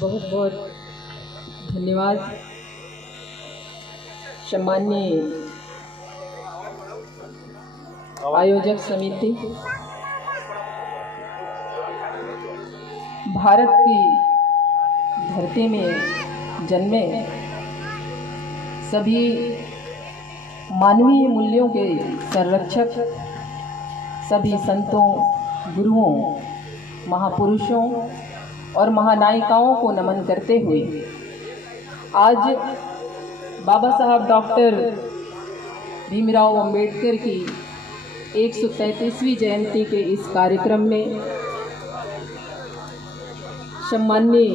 बहुत बहुत धन्यवाद। सम्माननीय आयोजक समिति, भारत की धरती में जन्मे सभी मानवीय मूल्यों के संरक्षक सभी संतों, गुरुओं, महापुरुषों और महानायिकाओं को नमन करते हुए आज बाबा साहब डॉक्टर भीमराव अंबेडकर की 133वीं जयंती के इस कार्यक्रम में सम्माननीय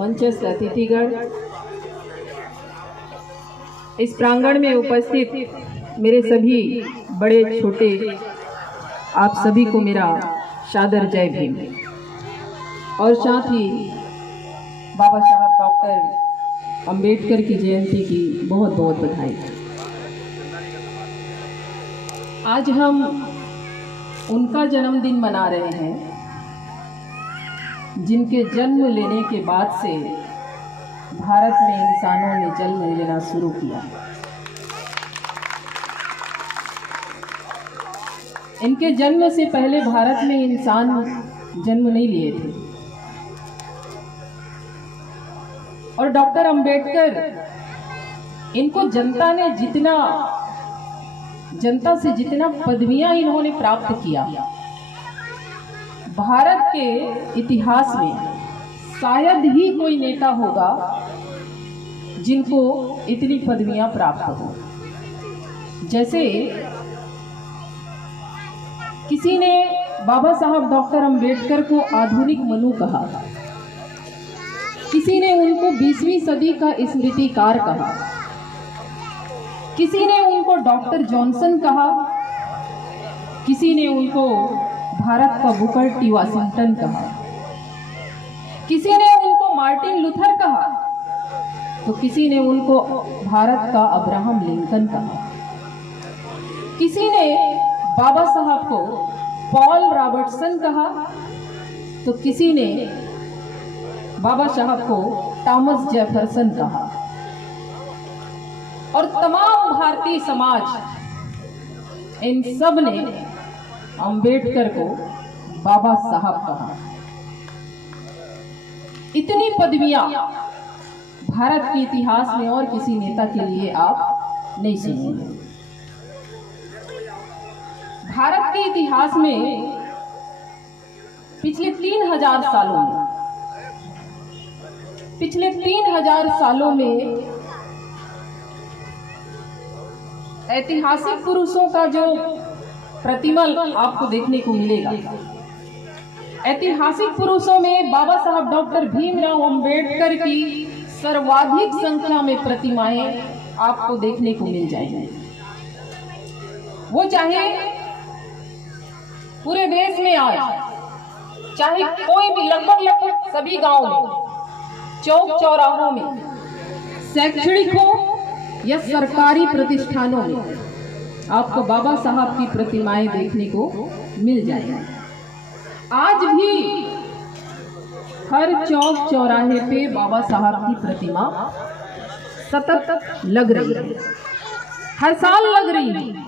मंचस्थ अतिथिगण, इस प्रांगण में उपस्थित मेरे सभी बड़े छोटे, आप सभी को मेरा सादर जय भीम और साथ ही बाबा साहब डॉक्टर अंबेडकर की जयंती की बहुत बहुत बधाई। आज हम उनका जन्मदिन मना रहे हैं जिनके जन्म लेने के बाद से भारत में इंसानों ने जन्म लेना शुरू किया। इनके जन्म से पहले भारत में इंसान जन्म नहीं लिए थे और डॉक्टर अंबेडकर, इनको जनता से जितना पदवियां इन्होंने प्राप्त किया, भारत के इतिहास में शायद ही कोई नेता होगा जिनको इतनी पदवियां प्राप्त हो। जैसे किसी ने बाबा साहब डॉक्टर अंबेडकर को आधुनिक मनु कहा, किसी ने उनको 20वीं सदी का स्मृतिकार कहा, किसी ने उनको डॉक्टर जॉनसन कहा, किसी ने उनको भारत का बुकर टी वाशिंगटन कहा, किसी ने उनको मार्टिन लूथर कहा, तो किसी ने उनको भारत का अब्राहम लिंकन कहा, किसी ने बाबा साहब को पॉल रॉबर्टसन कहा, तो किसी ने बाबा साहब को थॉमस जेफरसन कहा और तमाम भारतीय समाज इन सब ने अंबेडकर को बाबा साहब कहा। इतनी पदवियां भारत के इतिहास में और किसी नेता के लिए आप नहीं सुनेंगे। भारत के इतिहास में पिछले 3000 सालों में ऐतिहासिक पुरुषों का जो प्रतिमा आपको देखने को मिलेगा, ऐतिहासिक पुरुषों में बाबा साहब डॉक्टर भीमराव अंबेडकर की सर्वाधिक संख्या में प्रतिमाएं आपको देखने को मिल जाएंगी। वो चाहे पूरे देश में आज, चाहे कोई भी, लगभग सभी गांव में, चौक चौराहों में, शैक्षणिक हो या सरकारी प्रतिष्ठानों में आपको बाबा साहब की प्रतिमाएं देखने को मिल जाएंगी। आज भी हर चौक चौराहे पे बाबा साहब की प्रतिमा सतत लग रही है, हर साल लग रही है।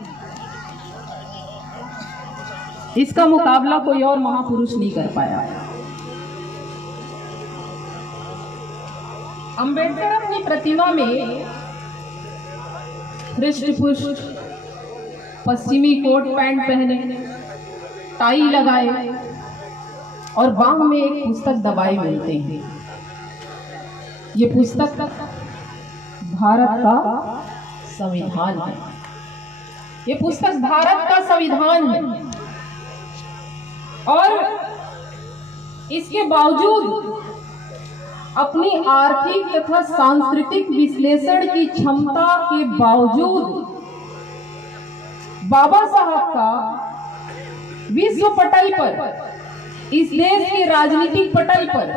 इसका मुकाबला कोई और महापुरुष नहीं कर पाया। अंबेडकर अपनी प्रतिमा में हृष्टपुष्ट पश्चिमी कोट पैंट पहने, टाई लगाए और बांह में एक पुस्तक दबाए मिलते हैं। ये पुस्तक भारत का संविधान है। ये पुस्तक भारत का संविधान है और इसके बावजूद अपनी आर्थिक तथा सांस्कृतिक विश्लेषण की क्षमता के बावजूद बाबा साहब का विश्व पटल पर, इस देश के राजनीतिक पटल पर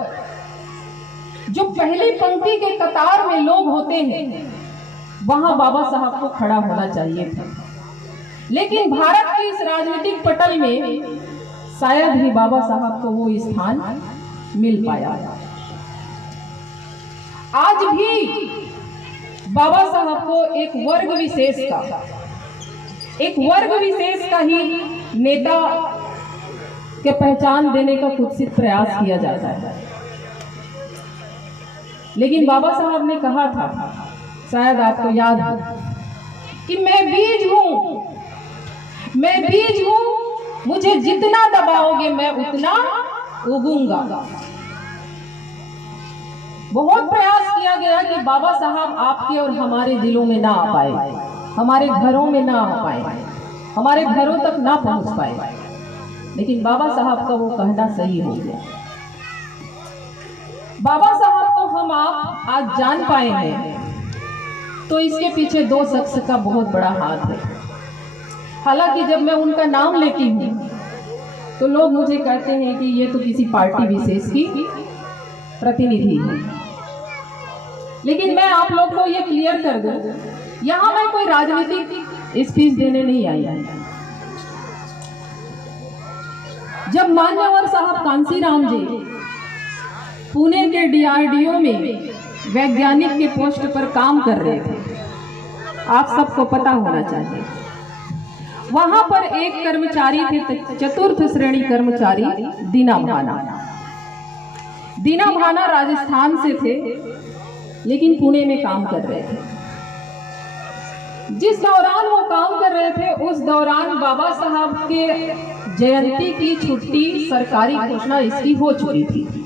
जो पहली पंक्ति के कतार में लोग होते हैं, वहां बाबा साहब को खड़ा होना चाहिए था। लेकिन भारत के इस राजनीतिक पटल में शायद ही बाबा साहब को वो स्थान मिल पाया। आज भी बाबा साहब को एक वर्ग विशेष का ही नेता के पहचान देने का कुत्सित प्रयास किया जाता है। लेकिन बाबा साहब ने कहा था, शायद आपको याद हो, कि मैं बीज हूं, मुझे जितना दबाओगे मैं उतना उगूंगा। बहुत प्रयास किया गया कि बाबा साहब आपके और हमारे दिलों में ना आ पाए, हमारे घरों में ना आ पाए, हमारे घरों तक ना पहुंच पाए, लेकिन बाबा साहब का वो कहना सही हो गया। बाबा साहब को हम आप आज जान पाए हैं तो इसके पीछे दो शख्स का बहुत बड़ा हाथ है। हालांकि जब मैं उनका नाम लेती हूँ तो लोग मुझे कहते हैं कि ये तो किसी पार्टी विशेष की प्रतिनिधि है, लेकिन मैं आप लोग को ये क्लियर कर दूं, यहाँ मैं कोई राजनीतिक स्पीच देने नहीं आई। जब मान्यवर साहब कांसीराम जी पुणे के DRDO में वैज्ञानिक के पोस्ट पर काम कर रहे थे, आप सबको पता होना चाहिए, वहां पर एक कर्मचारी थे, चतुर्थ श्रेणी कर्मचारी दीना भाना राजस्थान से थे, लेकिन पुणे में काम कर रहे थे। जिस दौरान वो काम कर रहे थे उस दौरान बाबा साहब के जयंती की छुट्टी सरकारी घोषणा इसकी हो चुकी थी,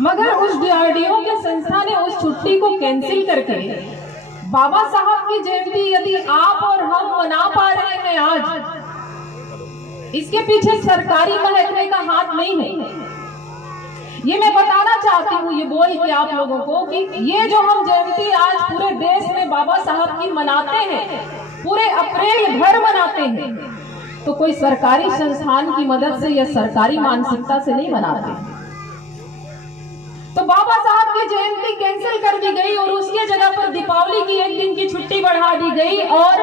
मगर उस DRDO के संस्था ने उस छुट्टी को कैंसिल करके बाबा साहब की जयंती यदि आप और हम मना पा रहे हैं आज, इसके पीछे सरकारी महकमे का हाथ नहीं है। ये मैं बताना चाहती हूँ, ये बोल के आप लोगों को कि ये जो हम जयंती आज पूरे देश में बाबा साहब की मनाते हैं, पूरे अप्रैल भर मनाते हैं, तो कोई सरकारी संस्थान की मदद से या सरकारी मानसिकता से नहीं मनाते। तो बाबा साहब की जयंती कैंसिल कर दी गई और उसके जगह पर दीपावली की एक दिन की छुट्टी बढ़ा दी गई और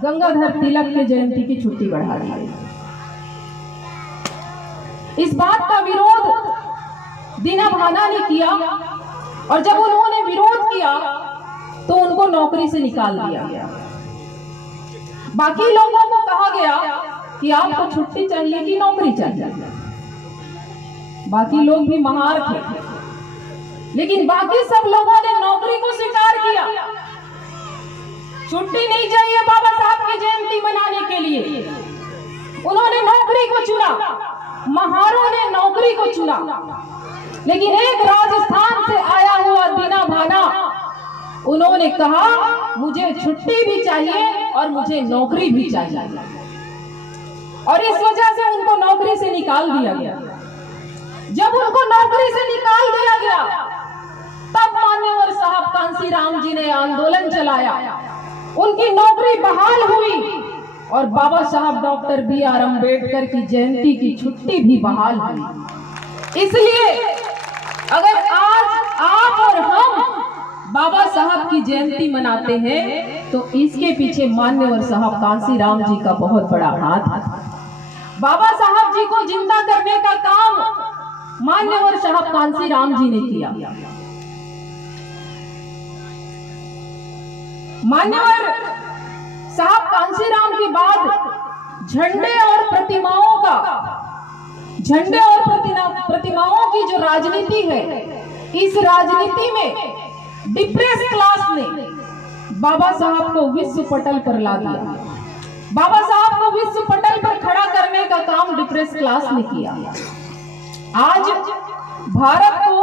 गंगाधर तिलक की जयंती की छुट्टी बढ़ा दी गई। इस बात का विरोध दीना भाना ने किया और जब उन्होंने विरोध किया तो उनको नौकरी से निकाल दिया गया। बाकी लोगों को कहा गया कि आपको छुट्टी चाहिए कि नौकरी चाहिए। बाकी लोग भी महार थे, लेकिन बाकी सब लोगों ने नौकरी को स्वीकार किया। छुट्टी नहीं चाहिए बाबा साहब की जयंती मनाने के लिए, उन्होंने नौकरी को चुना, महारों ने नौकरी को चुना। लेकिन एक राजस्थान से आया हुआ दीना भाना, उन्होंने कहा मुझे छुट्टी भी चाहिए और मुझे नौकरी भी चाहिए, और इस वजह से उनको नौकरी से निकाल दिया गया। जब उनको नौकरी से निकाल दिया गया तब मान्यवर साहब कांसीराम जी ने आंदोलन चलाया, उनकी नौकरी बहाल हुई और बाबा साहब डॉक्टर BR अम्बेडकर की जयंती की छुट्टी भी बहाल हुई। इसलिए अगर आज आप और हम बाबा साहब की जयंती मनाते हैं तो इसके पीछे मान्यवर साहब कांसीराम जी का बहुत बड़ा हाथ है। बाबा साहब जी को जिंदा करने का काम मान्यवर साहब कांसीराम जी ने किया। मान्यवर साहब कांसीराम के बाद झंडे और प्रतिमाओं की जो राजनीति है, इस राजनीति में डिप्रेस क्लास ने बाबा साहब को विश्व पटल पर ला दिया। बाबा साहब को विश्व पटल पर खड़ा करने का काम डिप्रेस क्लास ने किया। आज भारत को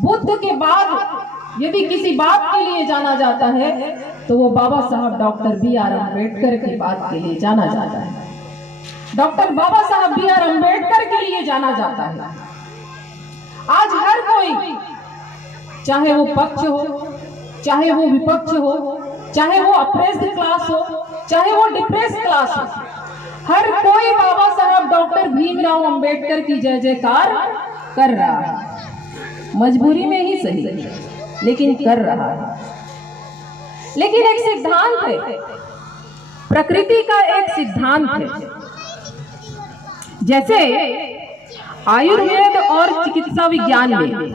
बुद्ध के बाद यदि किसी बात के लिए जाना जाता है तो वो बाबा साहब डॉक्टर BR अम्बेडकर की बात के लिए जाना जाता है। डॉक्टर बाबा साहब BR अम्बेडकर के लिए जाना जाता है। आज हर कोई, चाहे वो पक्ष हो, चाहे वो विपक्ष हो, चाहे वो अप्रेस्ड क्लास हो, चाहे वो डिप्रेस क्लास हो, हर कोई बाबा साहब डॉक्टर भीमराव अम्बेडकर की जय जयकार कर रहा है। मजबूरी में ही सही, लेकिन कर रहा है। लेकिन एक सिद्धांत है, प्रकृति का एक सिद्धांत है। जैसे आयुर्वेद और चिकित्सा विज्ञान में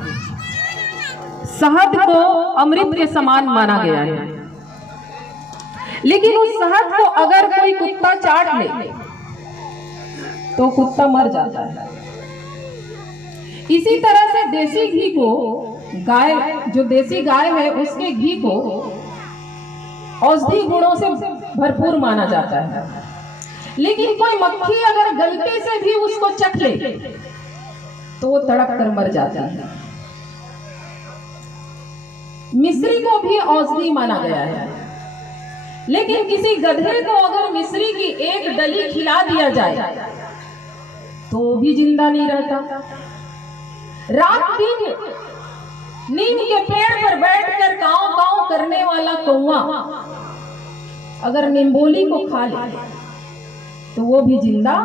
शहद को अमृत के समान माना गया है, लेकिन उस शहद को अगर कोई कुत्ता चाट ले तो कुत्ता मर जाता है। इसी तरह से देसी घी को, गाय जो देसी गाय है उसके घी को औषधि गुणों से भरपूर माना जाता है, लेकिन कोई मक्खी अगर गलती से भी उसको चख ले तो वो तड़प कर मर जाता है। मिश्री को भी औषधि माना गया है, लेकिन किसी गधे को अगर मिश्री की एक डली खिला दिया जाए तो वो भी जिंदा नहीं रहता। रात दिन नीम के पेड़ पर बैठकर कांव कांव करने वाला कौवा अगर निम्बोली को खा ले तो वो भी जिंदा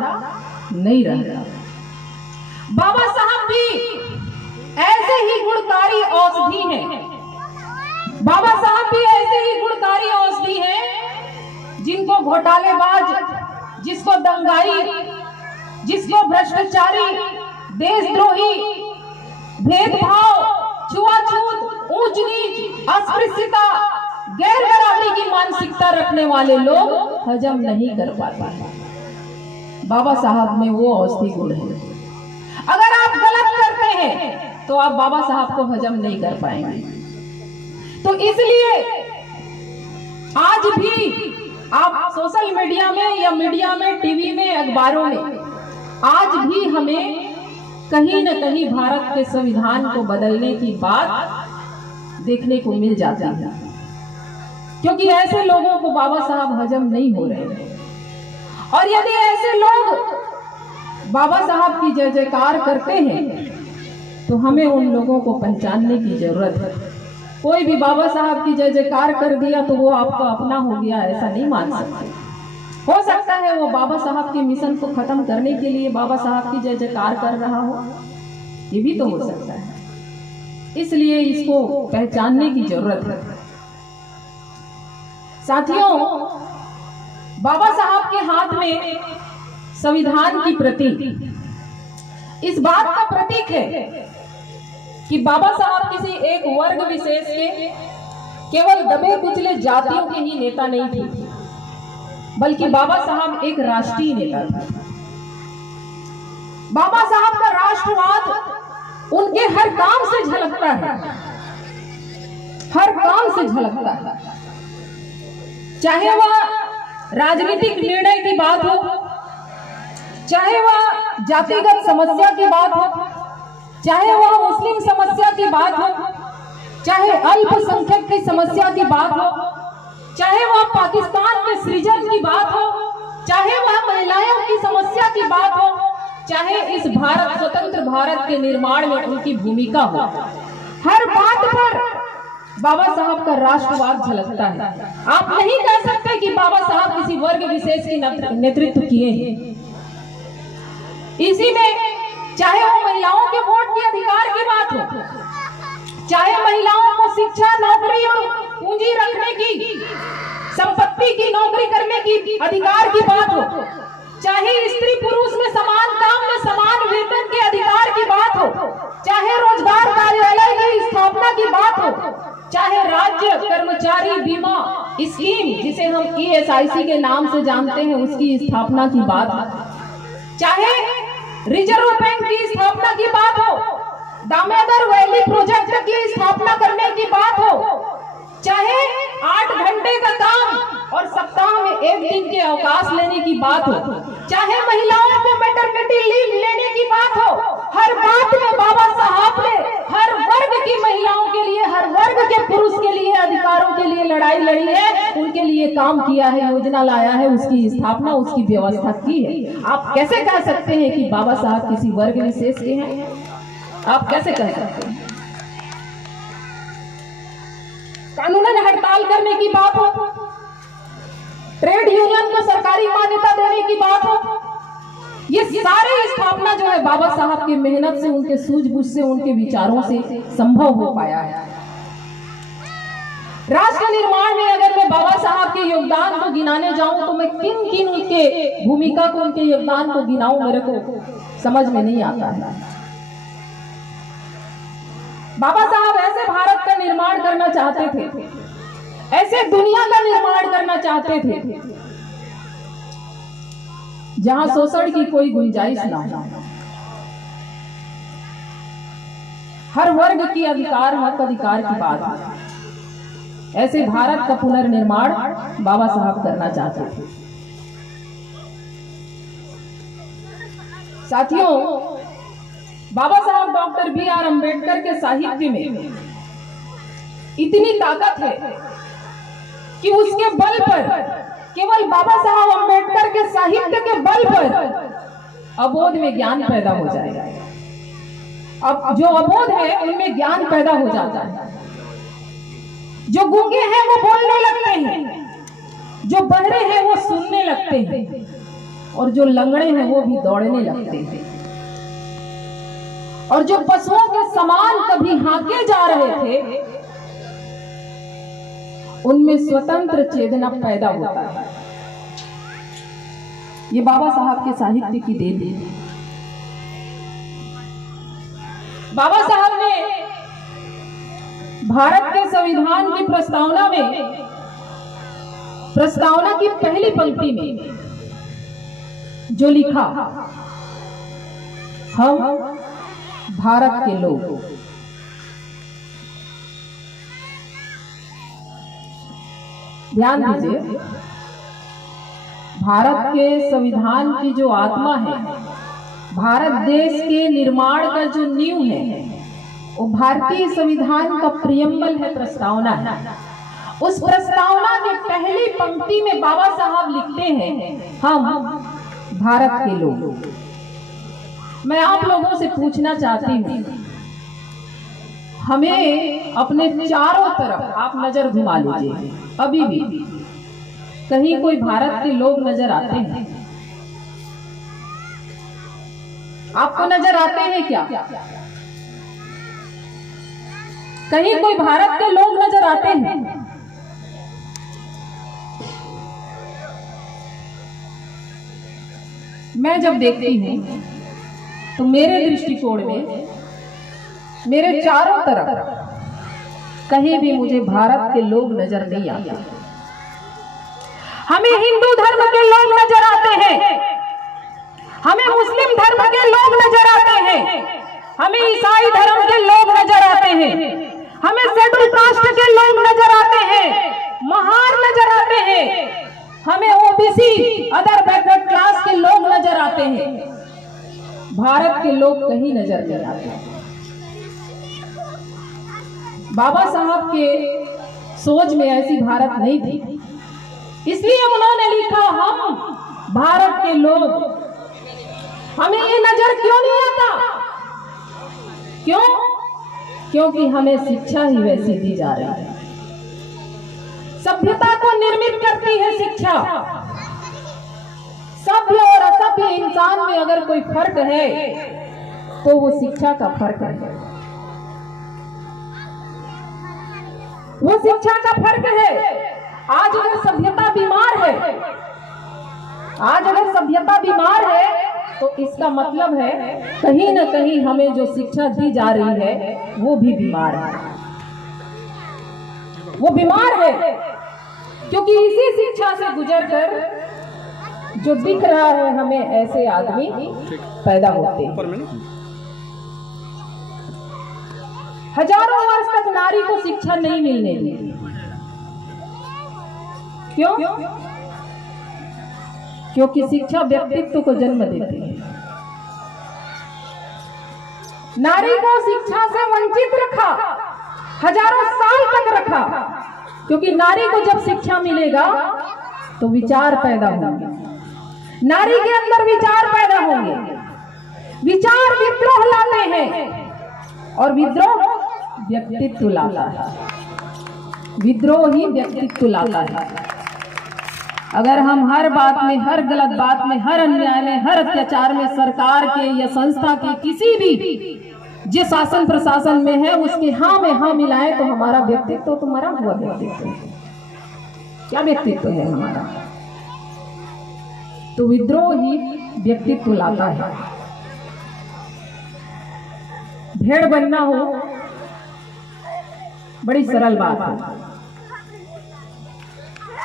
नहीं रहता। बाबा साहब भी ऐसे ही गुणकारी औषधि हैं। बाबा साहब भी ऐसे ही गुणकारी औषधि हैं जिनको घोटालेबाज, जिसको दंगाई, जिसको भ्रष्टाचारी, देशद्रोही, भेदभाव, छुआछूत, ऊंच नीच, अस्पृश्यता, गैर बराबरी की मानसिकता रखने वाले लोग हजम नहीं कर पाते। बाबा साहब में वो औषधि गुण है। अगर आप गलत करते हैं तो आप बाबा साहब को हजम नहीं कर पाएंगे। तो इसलिए आज भी आप सोशल मीडिया में या मीडिया में, टीवी में, अखबारों में आज भी हमें कहीं न कहीं भारत के संविधान को बदलने की बात देखने को मिल जाती है, क्योंकि ऐसे लोगों को बाबा साहब हजम नहीं हो रहे। और यदि ऐसे लोग बाबा साहब की जय जयकार करते हैं तो हमें उन लोगों को पहचानने की जरूरत है। कोई भी बाबा साहब की जय जयकार कर दिया तो वो आपका अपना हो गया, ऐसा नहीं मान सकते। हो सकता है वो बाबा साहब के मिशन को खत्म करने के लिए बाबा साहब की जय जयकार कर रहा हो, ये भी तो हो सकता है। इसलिए इसको पहचानने की जरूरत है। साथियों, बाबा साहब के हाथ में संविधान की प्रति इस बात का प्रतीक है कि बाबा साहब किसी एक वर्ग विशेष के, केवल दबे कुचले जातियों के ही नेता नहीं थे, बल्कि बाबा साहब एक राष्ट्रीय नेता थे। बाबा साहब का राष्ट्रवाद उनके हर काम से झलकता है, हर काम से झलकता है। चाहे वह राजनीतिक निर्णय की बात हो, चाहे वह जातिगत समस्या की बात हो, चाहे वह मुस्लिम समस्या की बात हो, चाहे अल्पसंख्यक की समस्या की बात हो, चाहे वह पाकिस्तान के सृजन की बात हो, चाहे वह महिलाओं की समस्या की बात हो, चाहे इस भारत, स्वतंत्र भारत के निर्माण में उनकी भूमिका हो, हर बात पर बाबा साहब का राष्ट्रवाद झलकता है। आप नहीं कह सकते कि बाबा साहब किसी वर्ग विशेष की नेतृत्व किए हैं। इसी में चाहे वो महिलाओं के वोट के अधिकार की बात हो, चाहे महिलाओं को शिक्षा, नौकरी और पूंजी रखने की, संपत्ति की नौकरी करने की अधिकार की बात हो, चाहे स्त्री पुरुष में समान काम में समान वेतन के अधिकार की बात हो, चाहे रोजगार कार्यालय की स्थापना की बात हो, चाहे राज्य कर्मचारी बीमा स्कीम जिसे हम ESIC के नाम से जानते हैं उसकी स्थापना की बात हो, चाहे रिजर्व बैंक की स्थापना की बात हो, दामोदर वैली प्रोजेक्ट की स्थापना करने की बात हो, चाहे 8 घंटे का काम और सप्ताह में 1 दिन के अवकाश लेने की बात हो, चाहे महिलाओं को मैटरनिटी लीव लेने की बात हो, हर बात में बाबा साहब ने हर वर्ग की महिलाओं के लिए, हर वर्ग के पुरुष के लिए, अधिकारों के लिए लड़ाई लड़ी है, उनके लिए काम किया है, योजना लाया है, उसकी स्थापना, उसकी व्यवस्था की है। आप कैसे कह सकते हैं कि बाबा साहब किसी वर्ग विशेष के हैं? आप कैसे कह सकते हैं? कानूनन हड़ताल करने की बात हो, ट्रेड यूनियन को सरकारी मान्यता देने की बात हो, ये सारे स्थापना जो है बाबा साहब की मेहनत से, उनके सूझबूझ से, उनके विचारों से संभव हो पाया है। राष्ट्र निर्माण में अगर मैं बाबा साहब के योगदान को गिनाने जाऊं तो मैं किन किन उनके भूमिका को, उनके योगदान को गिनाऊं, मेरे को समझ में नहीं आता है। बाबा साहब ऐसे भारत का निर्माण करना चाहते थे, ऐसे दुनिया का निर्माण करना चाहते थे जहां शोषण की कोई गुंजाइश ना हो, हर वर्ग की अधिकार हक अधिकार की बात है। ऐसे भारत का पुनर्निर्माण बाबा साहब करना चाहते थे। साथियों, बाबा साहब डॉक्टर B.R. अम्बेडकर के साहित्य में इतनी ताकत है कि उसके बल पर, केवल बाबा साहब अम्बेडकर के साहित्य के बल पर अबोध में ज्ञान पैदा हो जाएगा। अब जो अबोध है उनमें ज्ञान पैदा हो जाता है। जो गूंगे हैं वो बोलने लगते हैं, जो बहरे हैं वो सुनने लगते हैं, और जो लंगड़े हैं वो भी दौड़ने लगते हैं, और जो पशुओं के समान कभी हाँके जा रहे थे उनमें स्वतंत्र चेतना पैदा होता है। ये बाबा साहब के साहित्य की देन है। बाबा साहब ने भारत के संविधान की प्रस्तावना में, प्रस्तावना की पहली पंक्ति में जो लिखा, हम भारत के लोग, ध्यान दीजिए, भारत के संविधान की जो आत्मा है, भारत देश के निर्माण का जो नींव है, वो भारतीय संविधान का प्रियम्बल है, प्रस्तावना है। उस प्रस्तावना की पहली पंक्ति में बाबा साहब लिखते हैं, हम भारत के लोग। मैं आप लोगों से पूछना चाहती हूँ, हमें अपने चारों तरफ आप नजर घुमा लीजिए, अभी भी कहीं कोई भारत के लोग नजर आते हैं? आपको नजर आते हैं क्या? कहीं कोई भारत के लोग नजर आते हैं? मैं जब देखती हूं तो मेरे दृष्टिकोण में मेरे चारों तरफ कहीं भी मुझे भारत के लोग नजर नहीं आते। हमें हिंदू धर्म के लोग नजर आते हैं, हमें मुस्लिम धर्म के लोग नजर आते हैं, हमें ईसाई धर्म के लोग नजर आते हैं, हमें शेड्यूल कास्ट के लोग नजर आते हैं, महार नजर आते हैं, हमें ओबीसी अदर बैकवर्ड क्लास के लोग नजर आते हैं। भारत के लोग कहीं नजर नहीं आते। बाबा साहब के सोच में ऐसी भारत नहीं थी, इसलिए उन्होंने लिखा, हम भारत के लोग। हमें ये नजर क्यों नहीं आता? क्यों? क्योंकि हमें शिक्षा ही वैसी दी जा रही है। सभ्यता को निर्मित करती है शिक्षा। सभ्य और असभ्य इंसान में अगर कोई फर्क है तो वो शिक्षा का फर्क है, वो शिक्षा का फर्क है। आज अगर सभ्यता बीमार है, आज अगर सभ्यता बीमार है तो इसका मतलब है कहीं ना कहीं हमें जो शिक्षा दी जा रही है वो भी बीमार है। वो बीमार है क्योंकि इसी शिक्षा से गुजरकर जो दिख रहा है हमें ऐसे आदमी पैदा होते हैं। हजारों वर्ष तक नारी को शिक्षा नहीं मिलने दी। क्यों? क्योंकि शिक्षा व्यक्तित्व को जन्म देती है। नारी को शिक्षा से वंचित रखा, हजारों साल तक रखा, क्योंकि नारी को जब शिक्षा मिलेगा तो विचार पैदा होंगे, नारी के अंदर विचार पैदा होंगे। विचार विद्रोह लाते हैं और विद्रोह व्यक्तित्व लाता है। विद्रोह ही व्यक्तित्व लाता है। अगर हम हर बात में, हर गलत बात में, हर अन्याय में, हर अत्याचार में सरकार के या संस्था के किसी भी जिस शासन प्रशासन में है उसके हाँ में हाँ मिलाएं तो हमारा व्यक्तित्व तो मरा हुआ व्यक्तित्व है। क्या व्यक्तित्व है हमारा? तो विद्रोह ही व्यक्तित्व लाता है। भेड़ बनना हो बड़ी सरल बात है।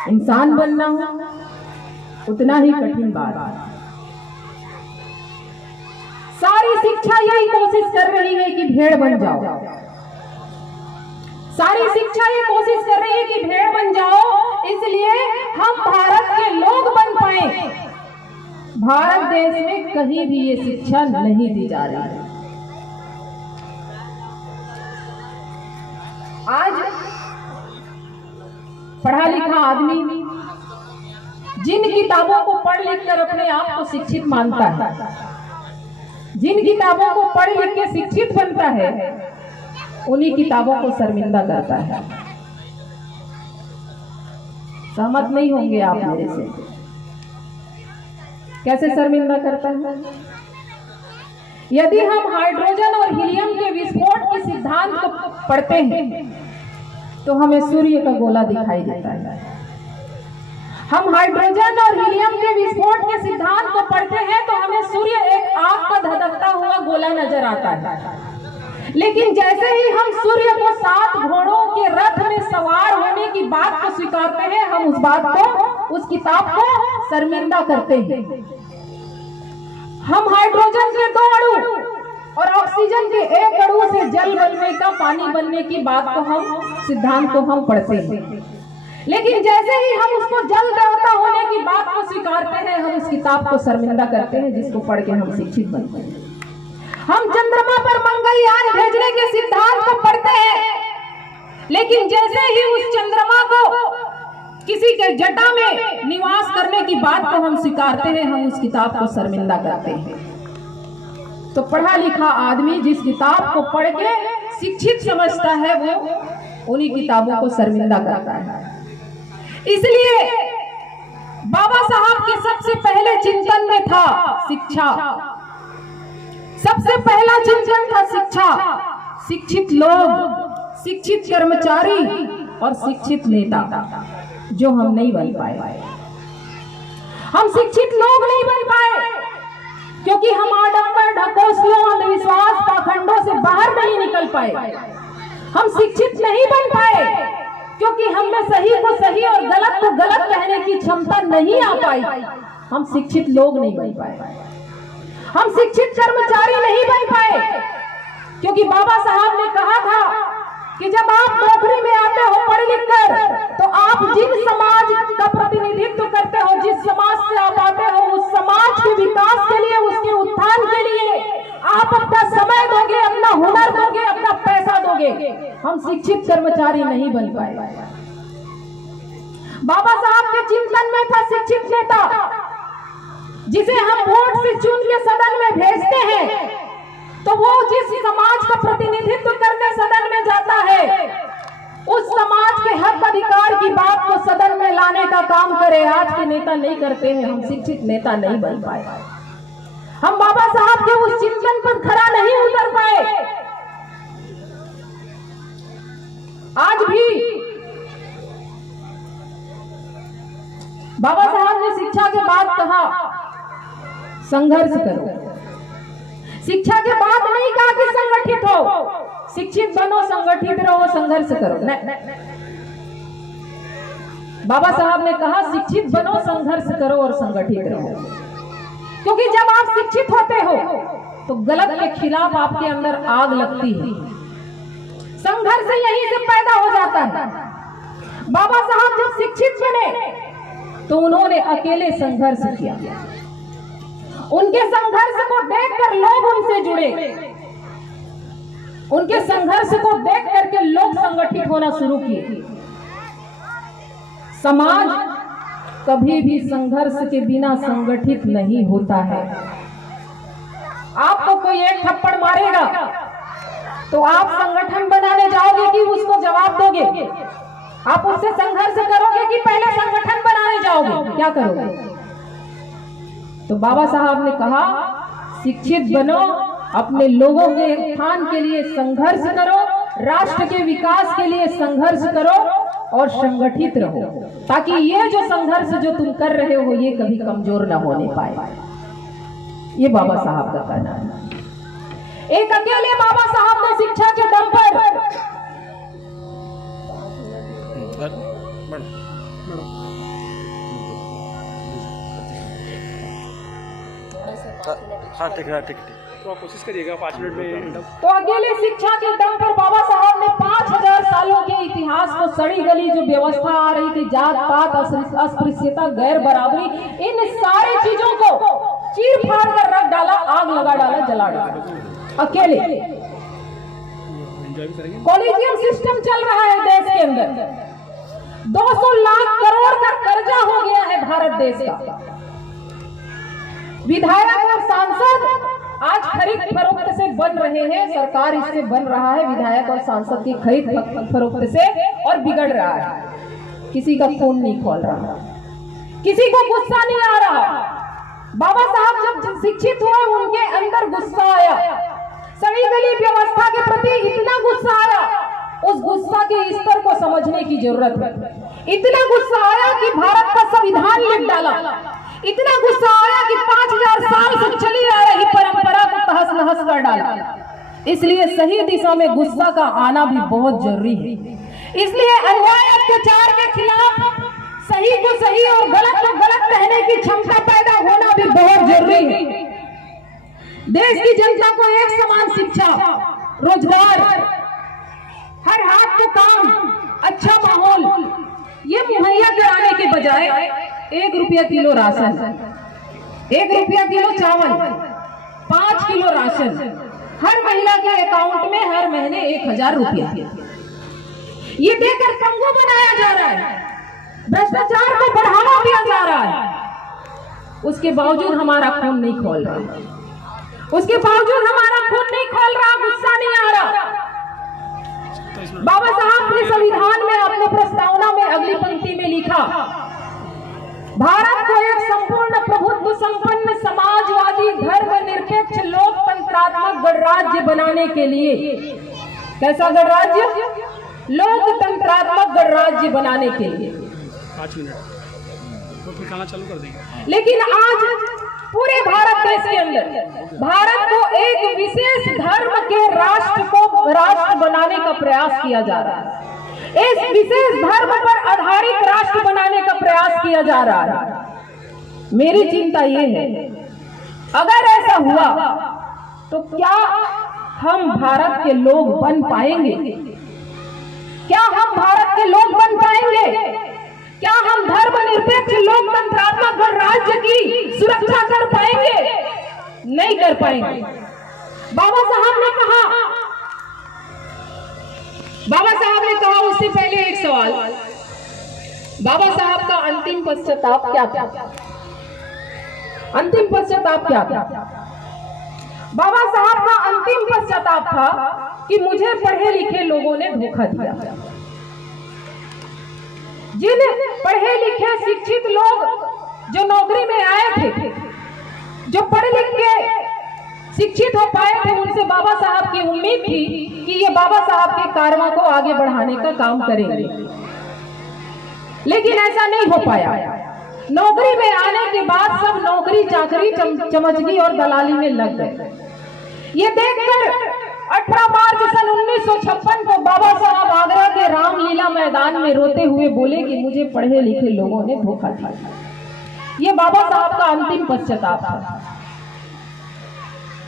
इंसान बनना उतना ही कठिन बात है। सारी शिक्षा यही कोशिश कर रही है कि भेड़ बन जाओ। सारी शिक्षा ये कोशिश कर रही है कि भेड़ बन जाओ, इसलिए हम भारत के लोग बन पाए। भारत देश में कहीं भी ये शिक्षा नहीं दी जा रही है। आज पढ़ा लिखा आदमी जिन किताबों को पढ़ लिख कर अपने आप को शिक्षित मानता है, जिन किताबों को पढ़ लिख के शिक्षित बनता है, उन्हीं किताबों को शर्मिंदा करता है। सहमत नहीं होंगे आप मेरे से? कैसे शर्मिंदा करता है? यदि हम हाइड्रोजन और हीलियम के विस्फोट के सिद्धांत को पढ़ते हैं तो हमें सूर्य का गोला दिखाई देता है। हम हाइड्रोजन और हीलियम के विस्फोट के सिद्धांत को पढ़ते हैं तो हमें सूर्य एक आग का धधकता हुआ गोला नजर आता है। लेकिन जैसे ही हम सूर्य को 7 घोड़ों के रथ में सवार होने की बात को स्वीकारते हैं, हम उस बात को, उस किताब को शर्मिंदा करते हैं। हम हाइड्रोजन के 2 अणु और ऑक्सीजन के 1 अणु से जल बनने का, पानी बनने की बात को, हम सिद्धांत को हम पढ़ते हैं। लेकिन जैसे ही हम उसको जल देवता होने की बात को स्वीकारते हैं, हम उस किताब को शर्मिंदा करते हैं जिसको पढ़ के हम शिक्षित बनते हैं। हम चंद्रमा पर मंगलयान भेजने के सिद्धांत को पढ़ते हैं, लेकिन जैसे ही उस चंद्रमा को किसी के जटा में निवास करने की बात को हम स्वीकारते हैं, हम उस किताब को शर्मिंदा करते हैं। तो पढ़ा लिखा आदमी जिस किताब को पढ़ के शिक्षित समझता है, वो उन्हीं किताबों को शर्मिंदा करता है। इसलिए बाबा साहब के सबसे पहले चिंतन में था शिक्षा। सबसे पहला चिंतन था शिक्षा। शिक्षित लोग, शिक्षित कर्मचारी और शिक्षित नेता, जो हम नहीं बन पाए। हम शिक्षित लोग नहीं बन पाए क्योंकि हम आडंबर, ढकोसलों, अंधविश्वास, पाखंडों से बाहर नहीं निकल पाए। हम शिक्षित नहीं बन पाए क्योंकि हम में सही को सही और गलत को गलत कहने की क्षमता नहीं आ पाई। हम शिक्षित लोग नहीं बन पाए। हम शिक्षित कर्मचारी नहीं बन पाए क्योंकि बाबा साहब ने कहा था कि जब आप नौकरी में आते हो पढ़ लिख कर, तो आप जिन समाज का प्रतिनिधित्व करते हो, जिस समाज से आप आते हो, उस समाज के विकास के लिए, उसके उत्थान के लिए आप अपना समय दोगे, अपना हुनर दोगे, अपना पैसा दोगे। हम शिक्षित कर्मचारी नहीं बन पाए। बाबा साहब के चिंतन में था शिक्षित नेता, जिसे हम वोट से चुन के सदन में भेजते हैं, तो वो जिस समाज का प्रतिनिधित्व करने सदन में जाता है, उस समाज के हक अधिकार की बात को सदन में लाने का काम करे। आज के नेता नहीं करते हैं। हम शिक्षित नेता नहीं बन पाए। हम बाबा साहब के उस चिंतन पर खरा नहीं उतर पाए। आज भी बाबा साहब ने शिक्षा के बाद कहा संघर्ष करो। शिक्षा के बाद नहीं कहा कि संगठित हो, शिक्षित बनो, संगठित रहो, संघर्ष करो। नहीं, बाबा साहब ने कहा शिक्षित बनो, संघर्ष करो और संगठित रहो। क्योंकि जब आप शिक्षित होते हो तो गलत के खिलाफ आपके अंदर आग लगती है। संघर्ष यहीं से पैदा हो जाता है। बाबा साहब जब शिक्षित बने तो उन्होंने अकेले संघर्ष किया। उनके संघर्ष को देखकर लोग उनसे जुड़े। उनके संघर्ष को देख करके लोग संगठित होना शुरू किए। समाज कभी भी संघर्ष के बिना संगठित नहीं होता है। आपको कोई एक थप्पड़ मारेगा तो आप संगठन बनाने जाओगे कि उसको जवाब दोगे? आप उससे संघर्ष करोगे कि पहले संगठन बनाने जाओगे? क्या करोगे? तो बाबा साहब ने कहा शिक्षित बनो, अपने लोगों के उत्थान के लिए संघर्ष करो, राष्ट्र के विकास के लिए संघर्ष करो और संगठित रहो, ताकि ये जो संघर्ष जो तुम कर रहे हो ये कभी कमजोर न होने पाए। ये बाबा साहब का कहना है। एक अकेले बाबा साहब ने शिक्षा के दम पर हाँ ठीक है, ठीक। तो आप कोशिश करिएगा 5 मिनट में। तो अकेले शिक्षा के दम पर बाबा साहब ने 5000 सालों के इतिहास को, सड़ी गली जो व्यवस्था आ रही थी, जात पात, अस्पृश्यता, गैर बराबरी, इन सारी चीजों को चीर फाड़ कर रख डाला, आग लगा डाला, जला डाला अकेले। कॉलेजियम सिस्टम चल रहा है देश के अंदर, 200 लाख करोड़ का कर्जा हो गया है भारत देश का। विधायक और सांसद आज खरीद फरोख्त से बन रहे हैं, सरकार इससे बन रहा है, विधायक और सांसद की खरीद फरोख्त से, और बिगड़ रहा है। किसी का खून नहीं खोल रहा, किसी को गुस्सा नहीं आ रहा। बाबा साहब जब शिक्षित हुए उनके अंदर गुस्सा आया, सड़ी गली व्यवस्था के प्रति इतना गुस्सा आया, उस गुस्सा के स्तर को समझने की जरूरत है। इतना गुस्सा आया कि भारत का संविधान लिख डाला, इतना गुस्सा आया कि 5000 साल से चली आ रही परंपरा को तहस नहस कर डाला। इसलिए सही दिशा में गुस्सा का आना भी बहुत जरूरी है। इसलिए अन्याय अत्याचार के खिलाफ सही को सही और गलत को गलत कहने की क्षमता पैदा होना भी बहुत जरूरी है। देश की जनता को एक समान शिक्षा, रोजगार, हर हाथ को काम, अच्छा माहौल, ये मुहैया कराने के बजाय 1 रुपया किलो राशन, 1 रुपया किलो चावल, 5 किलो राशन, हर महिला के अकाउंट में हर महीने 1000 रुपया, ये देकर पंगु बनाया जा रहा है, भ्रष्टाचार को बढ़ावा दिया जा रहा है। उसके बावजूद हमारा खून नहीं खोल रहा, उसके बावजूद हमारा खून नहीं खोल रहा, गुस्सा नहीं आ रहा। बाबा साहब ने संविधान में अपने प्रस्तावना में अगली पंक्ति में लिखा, भारत को एक संपूर्ण प्रभुत्व संपन्न समाजवादी धर्मनिरपेक्ष लोकतंत्रात्मक गणराज्य बनाने के लिए, कैसा गणराज्य? लोकतंत्रात्मक गणराज्य बनाने के लिए। 5 मिनट तो फिर खाना चालू कर देंगे। लेकिन आज पूरे भारत देश के अंदर भारत को एक विशेष धर्म के राष्ट्र बनाने का प्रयास किया जा रहा है। इस विशेष धर्म पर आधारित राष्ट्र बनाने का प्रयास किया जा रहा है। मेरी चिंता ये है, अगर ऐसा हुआ तो क्या हम भारत के लोग बन पाएंगे? क्या हम भारत के लोग बन पाएंगे? क्या हम धर्मनिरपेक्ष लोकतंत्रात्मक गणराज्य की सुरक्षा कर पाएंगे? नहीं कर पाएंगे। बाबा साहब ने कहा उससे पहले एक सवाल, बाबा साहब का अंतिम पश्चाताप क्या था? अंतिम पश्चाताप क्या था? बाबा साहब का अंतिम पश्चाताप था कि मुझे पढ़े लिखे लोगों ने धोखा दिया। जिन पढ़े लिखे शिक्षित लोग जो नौकरी में आए थे, जो पढ़े लिख के शिक्षित हो पाए थे, उनसे बाबा साहब की उम्मीद थी कि ये बाबा साहब के कार्यों को आगे बढ़ाने का काम करेंगे, लेकिन ऐसा नहीं हो पाया। नौकरी में आने के बाद सब नौकरी चाकरी चमचगी और दलाली में लग गए। ये देखकर 18 मार्च सन 1956 को बाबा साहब आगरा के रामलीला मैदान में रोते हुए बोले कि मुझे पढ़े लिखे लोगों ने धोखा दिया। ये बाबा साहब का अंतिम पश्चाताप था।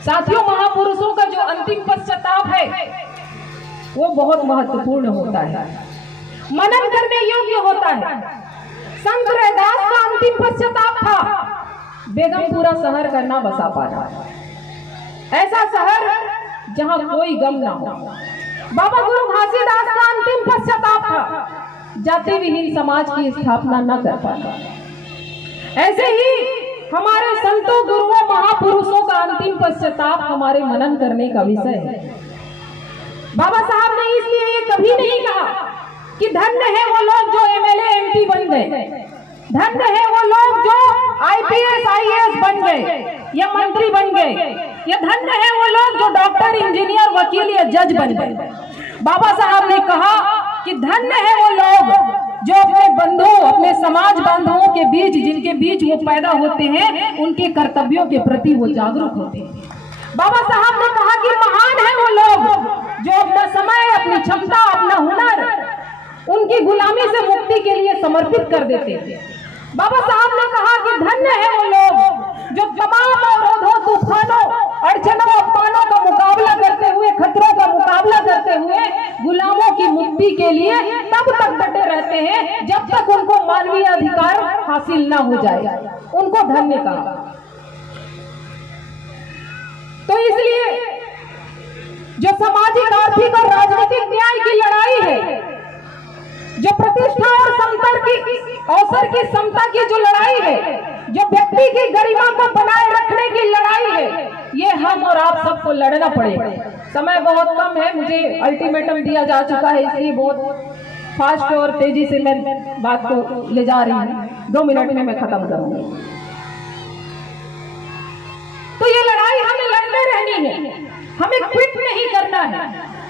साथियों, महापुरुषों का जो अंतिम पश्चाताप है वो बहुत महत्वपूर्ण होता है, मनन करने योग्य होता है। संत रैदास का अंतिम पश्चाताप था बेगमपुरा शहर का ना बसा पाना, ऐसा शहर जहां कोई गम ना हो। बाबा गुरु घासीदास का अंतिम पश्चाताप था जाति विहीन समाज की स्थापना न कर पाना। ऐसे ही हमारे संतों, गुरुओं, महापुरुषों का अंतिम पश्चाताप हमारे मनन करने का विषय है। बाबा साहब ने इसलिए ये कभी नहीं कहा कि धन्य है वो लोग जो एमएलए एमपी बन गए, धन्य है वो लोग जो आईपीएस आईएएस बन गए या मंत्री बन गए, या धन्य है वो लोग जो डॉक्टर, इंजीनियर, वकील या जज बन गए। बाबा साहब ने कहा कि धन्य है वो लोग जो अपने बंधुओं, अपने समाज बांधवों के बीच, जिनके बीच वो पैदा होते हैं, उनके कर्तव्यों के प्रति वो जागरूक होते हैं। बाबा साहब ने कहा कि महान है वो लोग जो अपना समय, अपनी क्षमता, अपना हुनर उनकी गुलामी से मुक्ति के लिए समर्पित कर देते हैं। बाबा साहब ने कहा कि धन्य है वो लोग जो तमाम अवरोधों, तूफानों गुलामों की मुक्ति के लिए तब तक डटे रहते हैं जब तक उनको मानवीय अधिकार हासिल ना हो जाए। उनको धन्य कहा। तो इसलिए जो सामाजिक, आर्थिक और राजनीतिक न्याय की लड़ाई है, जो प्रतिष्ठा और समता की, अवसर की समता की जो लड़ाई है, जो व्यक्ति की गरिमा को बनाए रखने की लड़ाई है, ये हम और आप सबको लड़ना पड़ेगा। समय बहुत कम है, मुझे अल्टीमेटम दिया जा चुका है, इसलिए बहुत फास्ट और तेजी से मैं बात को ले जा रही हूँ। 2 मिनट में मैं खत्म करूंगी। तो ये लड़ाई हमें लड़ते रहनी है, हमें क्विट नहीं करना है,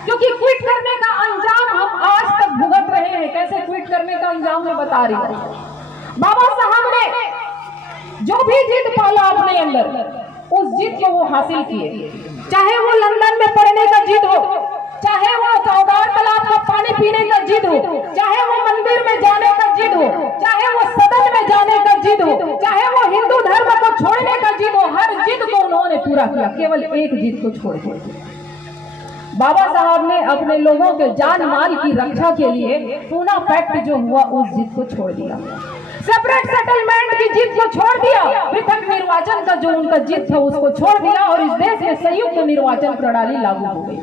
क्योंकि क्विट करने का अंजाम हम आज तक भुगत रहे हैं। कैसे क्विट करने का अंजाम मैं बता रही हूँ। बाबा साहब ने जो भी जिद पाला अपने अंदर, उस जिद को वो हासिल किए। चाहे वो लंदन में पढ़ने का जिद हो, चाहे वो चौदार तालाब का पानी पीने का जिद हो, चाहे वो मंदिर में जाने का जिद हो, चाहे वो सदन में जाने का जिद हो, चाहे वो हिंदू धर्म को छोड़ने का जिद हो, हर जिद को उन्होंने पूरा किया। केवल एक जिद को छोड़ दिया। बाबा साहब ने अपने लोगों के जान माल की रक्षा के लिए पूना पैक्ट जो हुआ, उस जिद को छोड़ दिया। सेपरेट सेटलमेंट की जिद को छोड़ दिया। पृथक निर्वाचन का जो उनका जिद था, उसको छोड़ दिया और इस देश में संयुक्त निर्वाचन प्रणाली लागू हो गई।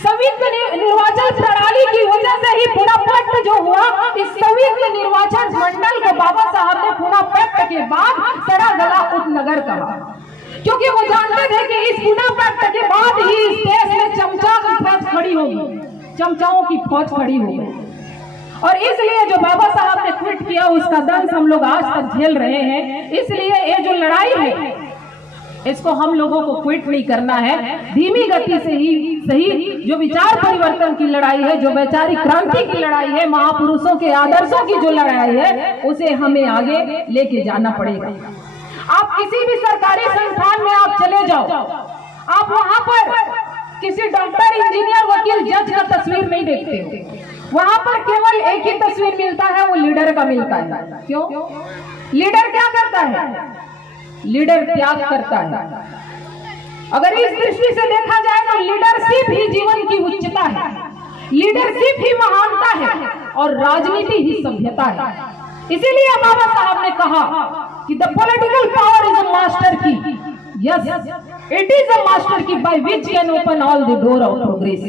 संयुक्त निर्वाचन प्रणाली की वजह से ही पूना पैक्ट जो हुआ, इस संयुक्त निर्वाचन मंडल को बाबा साहब ने पूना पैक्ट के बाद सड़ा गला उपनगर कहा, क्योंकि वो जानते थे कि इस पूना पैक्ट के बाद ही इस देश में चमचा की फौज खड़ी होगी, चमचाओं की फौज खड़ी होगी। और इसलिए जो बाबा साहब ने क्विट किया, उसका दंश हम लोग आज तक झेल रहे हैं। इसलिए ये जो लड़ाई है, इसको हम लोगों को क्विट नहीं करना है। धीमी गति से ही सही, जो विचार परिवर्तन की लड़ाई है, जो वैचारिक क्रांति की लड़ाई है, महापुरुषों के आदर्शों की जो लड़ाई है, उसे हमें आगे लेके जाना पड़ेगा। आप किसी भी सरकारी संस्थान में आप चले जाओ, आप वहां पर किसी डॉक्टर, इंजीनियर, वकील, जज का तस्वीर नहीं देखते। वहां पर केवल एक ही तस्वीर मिलता है, वो लीडर का मिलता है। क्यों? लीडर क्या करता है? लीडर त्याग करता है। अगर इस दृष्टि से देखा जाए तो लीडरशिप ही जीवन की उच्चता है, लीडरशिप ही महानता है और राजनीति ही सभ्यता है। इसीलिए बाबा साहब ने कहा कि the political power is a master key, yes it is a master key by which can open all the door of progress.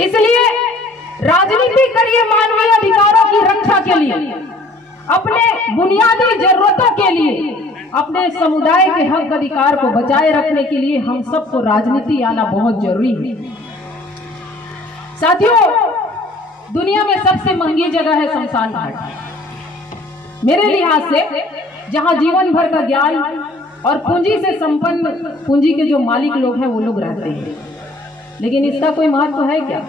इसलिए राजनीति करिए मानवीय अधिकारों की रक्षा के लिए, अपने बुनियादी जरूरतों के लिए, अपने समुदाय के हक अधिकार को बचाए रखने के लिए हम सबको राजनीति आना बहुत जरूरी है। साथियों, दुनिया में सबसे महंगी जगह है शमशान घाट। मेरे लिहाज से जहां जीवन भर का ज्ञान और पूंजी से संपन्न, पूंजी के जो मालिक लोग हैं वो लोग रहते हैं, लेकिन इसका कोई महत्व है क्या?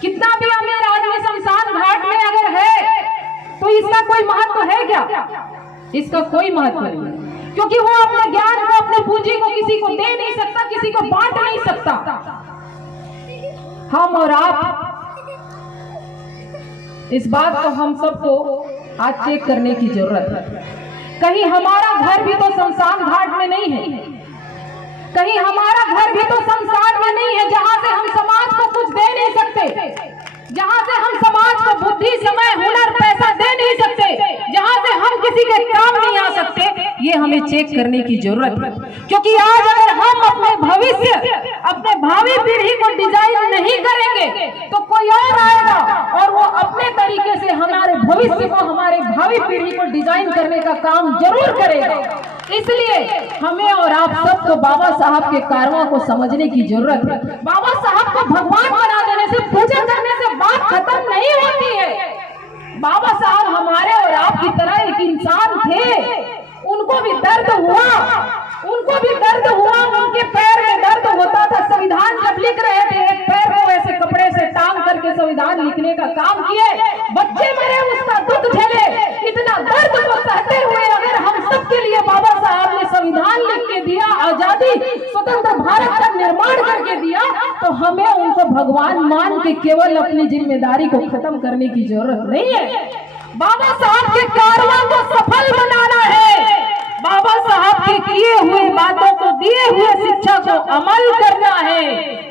कितना भी अमीर आदमी शमशान घाट में अगर है तो इसका कोई महत्व है क्या? इसका कोई महत्व नहीं है, क्योंकि वो अपने ज्ञान को, अपने पूंजी को किसी को दे नहीं सकता, किसी को बांट नहीं सकता। हम और आप, इस बात को हम सबको आज चेक करने की जरूरत है। कहीं हमारा घर भी तो शमशान घाट में नहीं है, कहीं हमारा घर भी तो शमशान में नहीं है, जहां से हम समाज को कुछ दे नहीं सकते, जहां से हम समाज को बुद्धि, समय, हुनर, पैसा दे नहीं सकते, जहां से हम किसी के काम नहीं आ सकते। ये हमें चेक करने की जरूरत है, क्योंकि आज अगर हम अपने भविष्य, अपने भावी पीढ़ी को डिजाइन नहीं करेंगे तो कोई और आएगा और वो अपने तरीके से हमारे भविष्य को, हमारे भावी पीढ़ी को डिजाइन करने का काम जरूर करेगा। इसलिए हमें और आप सबको बाबा साहब के कारवां को समझने की जरूरत है। बाबा साहब को भगवान बना देने से, पूजा करने से बात खत्म नहीं होती है। बाबा साहब हमारे और आपकी तरह एक इंसान थे, उनको भी दर्द हुआ, उनको भी दर्द हुआ, उनके पैर में दर्द होता था। संविधान जब लिख रहे थे, एक पैर को ऐसे कपड़े से टांग करके संविधान लिखने का काम किए, बच्चे मरे, उसका दुख झेले, इतना दर्द को सहते हुए अगर हम सबके लिए बाबा साहब ने संविधान लिख के दिया, आजादी, स्वतंत्र भारत का निर्माण करके दिया, तो हमें उनको भगवान मान के केवल अपनी जिम्मेदारी को खत्म करने की जरूरत नहीं है। बाबा साहब के कारवां को सफल बनाना है, बाबा साहब के किए हुए बातों को, दिए हुए शिक्षा को अमल करना है,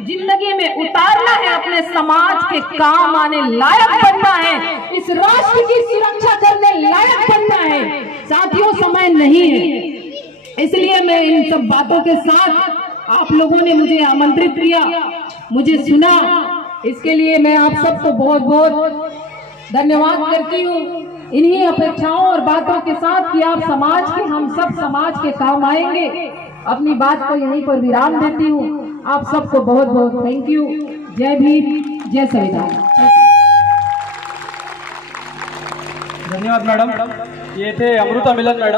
जिंदगी में उतारना है अपने समाज के काम आने लायक बनना है, इस राष्ट्र की सुरक्षा करने लायक बनना है। साथियों, समय नहीं है, इसलिए मैं इन सब बातों के साथ आप लोगों ने मुझे आमंत्रित किया, मुझे सुना, इसके लिए मैं आप सबको बहुत बहुत धन्यवाद करती हूँ। इन्हीं अपेक्षाओं और बातों के साथ कि आप समाज के, हम सब समाज के काम आएंगे, अपनी बात को यहीं पर विराम देती हूँ। आप सबको बहुत बहुत थैंक यू। जय भीम, जय संविधान। धन्यवाद मॅडम। ये थे अमृता मिलन मॅडम।